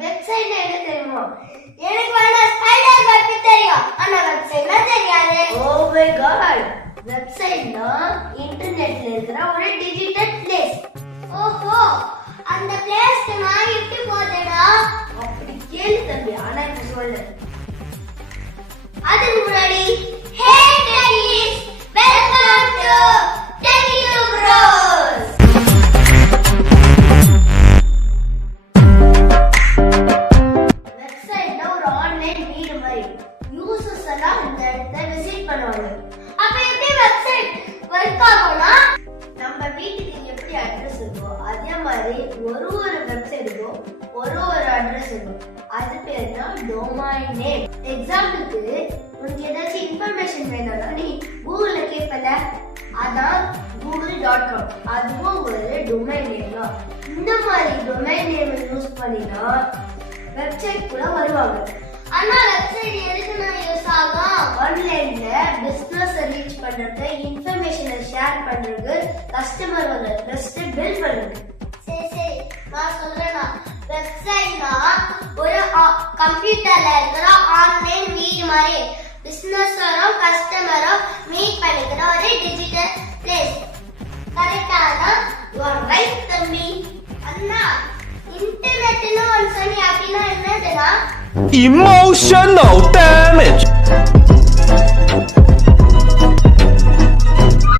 வெப்சைட்ல என்ன தெரியுமா? எனக்கு வேணா ஸ்பைடர் வெப் தெரியும், ஆனா வெப்சைட்ல தெரியாது. ஓ மை காட், வெப்சைட்னா இன்டர்நெட்ல இருக்கிற ஒரு டிஜிட்டல் பிளேஸ். ஓஹோ, அந்த பிளேஸ்க்கு நான் எப்படி போறேடா? அப்படி கேளு தம்பி, ஆனா இப்ப சொல்லு. அதுக்கு முன்னாடி ஹே டெக்கிஸ், வெல்கம் டு டெக்கியூ ப்ரோஸ். வெப்சைட்ல ஒரு ஆன்லைன் வீடு மாதிரி யூசர்ஸ் எல்லாம் இந்த இடத்தை விசிட் பண்ணுவாங்க. அப்ப எப்படி வெப்சைட் ஒர்க் ஆகும்னா, நம்ம வீட்டுக்கு எப்படி அட்ரஸ் இருக்கோ அதே மாதிரி ஒரு வெப்சைட்டுக்கும் ஒரு அட்ரஸ் இருக்கும். அது பேர் தான் டொமைன் நேம். எக்ஸாம்பிளுக்கு உனக்கு ஏதாச்சும் இன்ஃபர்மேஷன் வேணும்னா நீ கூகுள்ல கேட்பல, அதான் google.com. அதுவும் ஒரு டொமைன் நேம் தான். இந்த மாதிரி டொமைன் நேம் யூஸ் பண்ணினா வெப்சைட் கூட வருவாங்க. ஆனா வெப்சைட் எதுக்கு நான் யூஸ் ஆகும்? ஆன்லைன்ல பிசினஸ் ரீச் பண்றது, இன்ஃபர்மேஷனை ஷேர் பண்றது, கஸ்டமரோட ட்ரஸ்ட் பில்ட் பண்றது. சரி நான் சொல்றேன்னா, வெப்சைட்னா ஒரு கம்ப்யூட்டர்ல இருக்கிற ஆன்லைன் வீடு மாதிரி பிசினஸரும் கஸ்டமரும் மீட் பண்ணிக்கிற ஒரு டிஜிட்டல் பிளேஸ். கரெக்டானா? யூ ஆர் ரைட் தம்பி. அண்ணா, இன்டர்நெட்னு ஒன்னு சொன்னி, அப்படின்னா என்னதுன்னா emotional damage.